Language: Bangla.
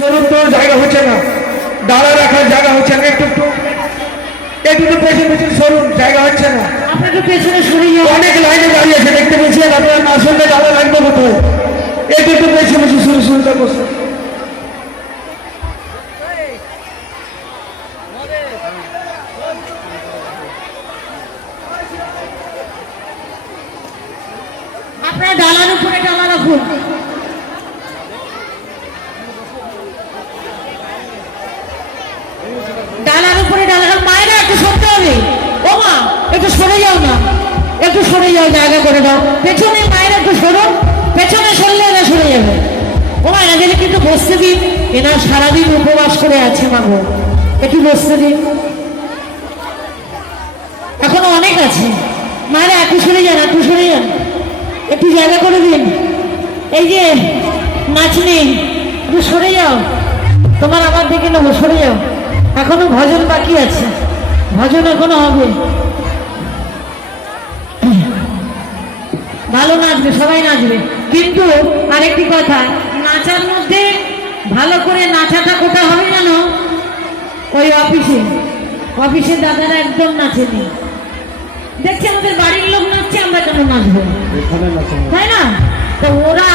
সরুন তো জায়গা হচ্ছে না, ডালা রাখার জায়গা হচ্ছে না, একটু একটু একটু একটু পেছনে পেছনে সরুন, জায়গা হচ্ছে না। আপনাকে পেছনে সরিয়ে যাও। অনেক লাইনে দাঁড়িয়ে আছে, দেখতে পেয়েছেন আপনারা, না শুনলে ডালা লাগবে কোথায়? একটু একটু পেছনে পেছনে শুরু শুরু বসুন। আপনার ডালার উপরে ডালা রাখুন। ডালার উপরে ডালা, মায়েরা একটু সরতে হবে। ও মা, একটু সরে যাও না, একটু সরে যাও, জায়গা করে দাও। পেছনে মায়েরা একটু সরুন, পেছনে সরলে এরা সরে যাবে। ও মা, এনাদের কিন্তু বসতে দিন, এনার সারাদিন উপবাস করে আছে। মাগো, একটু বসতে দিন, এখনো অনেক আছে। মায়েরা একটু সরে যান, একটু সরে যান, একটু জায়গা করে দিন। এই যে নাচনি, একটু সরে যাও, তোমার আমার দিকে নেবো, সরে যাও। এখনো ভজন বাকি আছে, ভজন এখনো হবে। ভালো নাচবে, সবাই নাচবে, কিন্তু আরেকটি কথা, নাচার মধ্যে ভালো করে নাচাটা কোথায় হবে জানো? ওই অফিসে দাদারা একদম নাচেনি। দেখছি আমাদের বাড়ির লোক নাচছে, আমরা কেন নাচবো? তাই না? তো ওরা